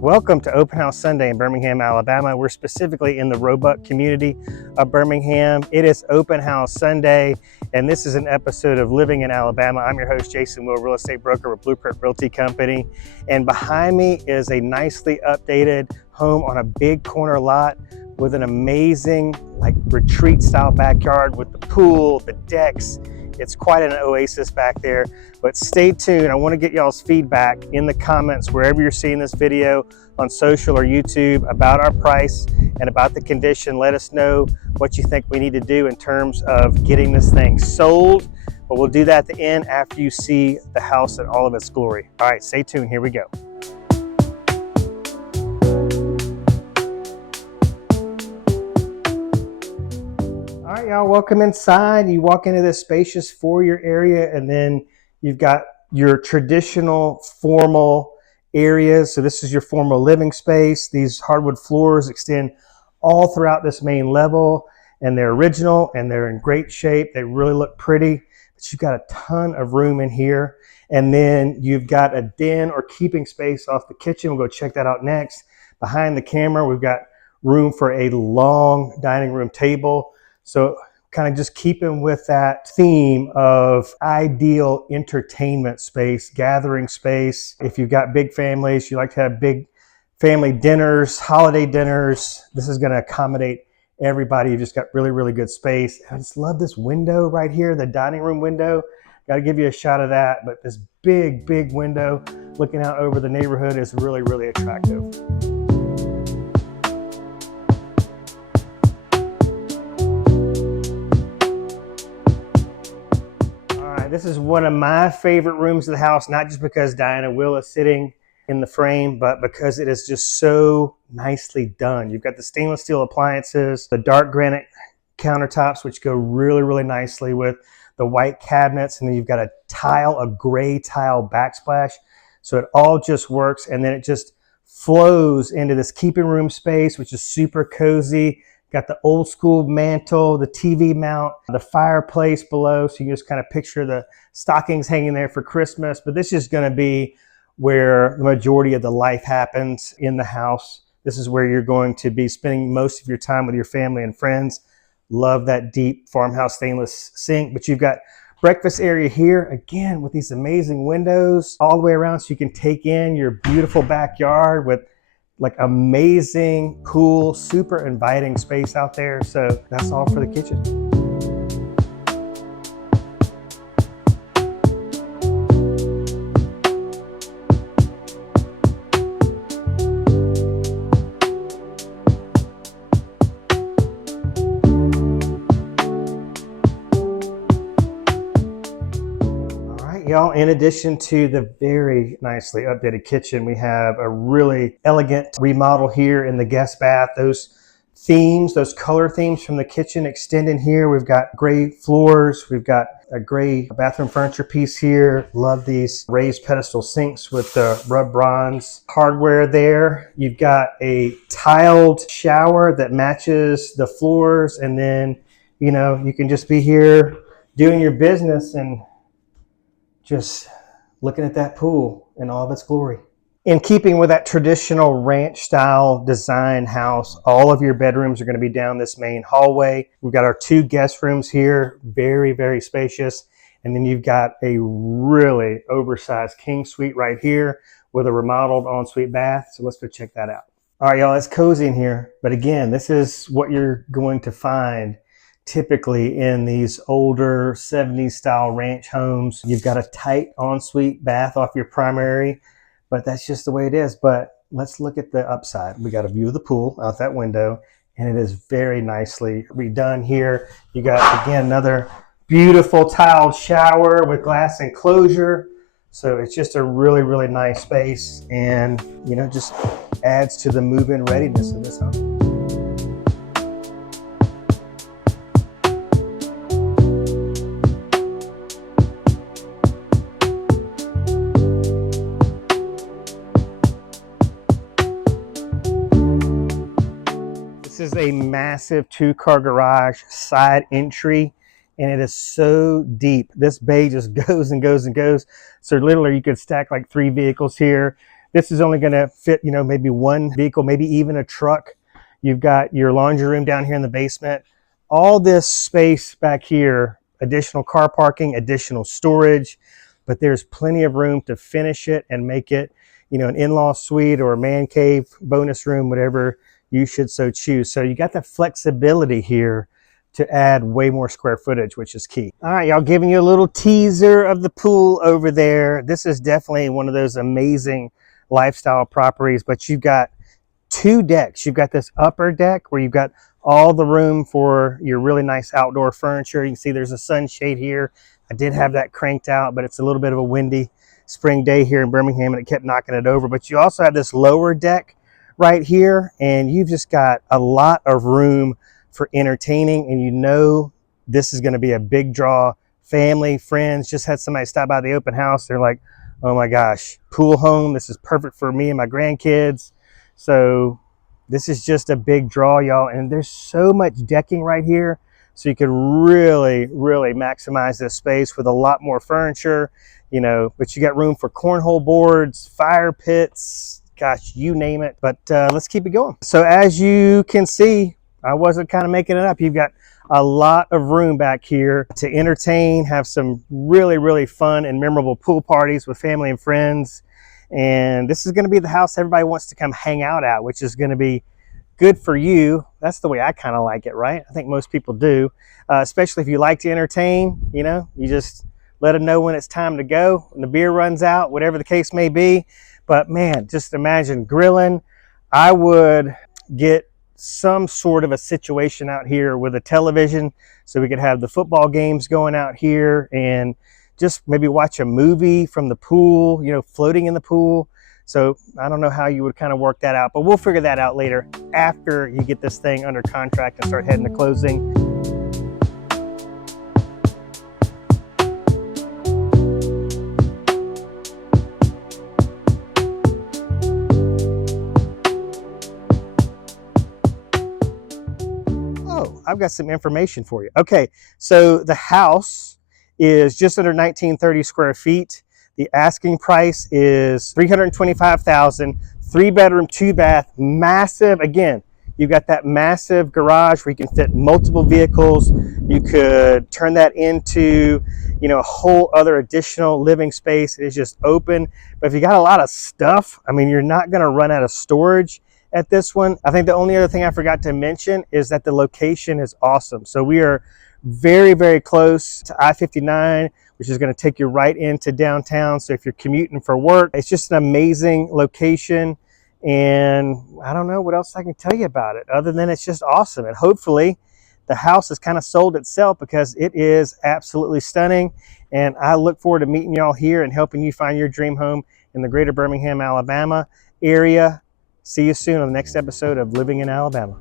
Welcome to Open House Sunday in Birmingham, Alabama. We're specifically in the Roebuck community of Birmingham. It is Open House Sunday, and this is an episode of Living in Alabama. I'm your host, Jason Will, real estate broker with Blueprint Realty Company. And behind me is a nicely updated home on a big corner lot with an amazing retreat style backyard with the pool, the decks. It's quite an oasis back there, but stay tuned. I want to get y'all's feedback in the comments wherever you're seeing this video on social or YouTube about our price and about the condition. Let us know what you think we need to do in terms of getting this thing sold, but we'll do that at the end after you see the house in all of its glory. All right, stay tuned. Here we go. All right, y'all, welcome inside. You walk into this spacious foyer area, and then you've got your traditional formal areas. So this is your formal living space. These hardwood floors extend all throughout this main level, and they're original and they're in great shape. They really look pretty, but you've got a ton of room in here. And then you've got a den or keeping space off the kitchen. We'll go check that out next. Behind the camera, we've got room for a long dining room table. So kind of just keeping with that theme of ideal entertainment space, gathering space. If you've got big families, you like to have big family dinners, holiday dinners, this is going to accommodate everybody. You've just got really, really good space. I just love this window right here, the dining room window. Got to give you a shot of that, but this big, big window looking out over the neighborhood is really, really attractive. This is one of my favorite rooms of the house, not just because Diana Will is sitting in the frame, but because it is just so nicely done. You've got the stainless steel appliances, the dark granite countertops, which go really, really nicely with the white cabinets. And then you've got a gray tile backsplash. So it all just works. And then it just flows into this keeping room space, which is super cozy. Got the old school mantle, the TV mount, the fireplace below. So you can just kind of picture the stockings hanging there for Christmas. But this is going to be where the majority of the life happens in the house. This is where you're going to be spending most of your time with your family and friends. Love that deep farmhouse stainless sink. But you've got breakfast area here, again, with these amazing windows all the way around so you can take in your beautiful backyard with amazing, cool, super inviting space out there. So that's all for the kitchen. Y'all, in addition to the very nicely updated kitchen, we have a really elegant remodel here in the guest bath. Those themes, those color themes from the kitchen extend in here. We've got gray floors. We've got a gray bathroom furniture piece here. Love these raised pedestal sinks with the rubbed bronze hardware there. You've got a tiled shower that matches the floors. And then, you can just be here doing your business and just looking at that pool in all of its glory. In keeping with that traditional ranch style design house, all of your bedrooms are going to be down this main hallway. We've got our 2 guest rooms here, very, very spacious. And then you've got a really oversized king suite right here with a remodeled ensuite bath. So let's go check that out. All right, y'all, it's cozy in here. But again, this is what you're going to find typically in these older 70s style ranch homes. You've got a tight ensuite bath off your primary, but that's just the way it is. But let's look at the upside. We got a view of the pool out that window, and it is very nicely redone here. You got, again, another beautiful tiled shower with glass enclosure. So it's just a really, really nice space, and just adds to the move-in readiness of this home. This is a massive 2-car garage side entry, and it is so deep. This bay just goes and goes and goes. So literally you could stack 3 vehicles here. This is only going to fit, you know, maybe one vehicle, maybe even a truck. You've got your laundry room down here in the basement. All this space back here, additional car parking, additional storage, but there's plenty of room to finish it and make it, you know, an in-law suite or a man cave, bonus room, whatever you should so choose. So you got the flexibility here to add way more square footage, which is key. All right, y'all, giving you a little teaser of the pool over there. This is definitely one of those amazing lifestyle properties, but you've got two decks. You've got this upper deck where you've got all the room for your really nice outdoor furniture. You can see there's a sunshade here. I did have that cranked out, but it's a little bit of a windy spring day here in Birmingham and it kept knocking it over. But you also have this lower deck right here, and you've just got a lot of room for entertaining, and you know this is going to be a big draw. Family, friends, just had somebody stop by the open house. They're like, oh my gosh, pool home, this is perfect for me and my grandkids. So this is just a big draw, y'all, and there's so much decking right here, so you could really maximize this space with a lot more furniture, you know, but you got room for cornhole boards, fire pits, gosh, you name it. But let's keep it going. So as you can see, I wasn't kind of making it up. You've got a lot of room back here to entertain, have some really fun and memorable pool parties with family and friends. And this is going to be the house everybody wants to come hang out at, which is going to be good for you. That's the way I kind of like it, right? I think most people do, especially if you like to entertain. You know, you just let them know when it's time to go, when the beer runs out, whatever the case may be. But man, just imagine grilling. I would get some sort of a situation out here with a television so we could have the football games going out here and just maybe watch a movie from the pool, you know, floating in the pool. So I don't know how you would kind of work that out, but we'll figure that out later after you get this thing under contract and start heading to closing. I've got some information for you. Okay, so the house is just under 1930 square feet. The asking price is $325,000, 3-bedroom, 2-bath, massive. Again, you've got that massive garage where you can fit multiple vehicles. You could turn that into, you know, a whole other additional living space. It is just open. But if you got a lot of stuff, I mean, you're not going to run out of storage at this one. I think the only other thing I forgot to mention is that the location is awesome. So we are very close to I-59, which is going to take you right into downtown. So if you're commuting for work, it's just an amazing location. And I don't know what else I can tell you about it other than it's just awesome. And hopefully the house has kind of sold itself because it is absolutely stunning. And I look forward to meeting y'all here and helping you find your dream home in the greater Birmingham, Alabama area. See you soon on the next episode of Living in Alabama.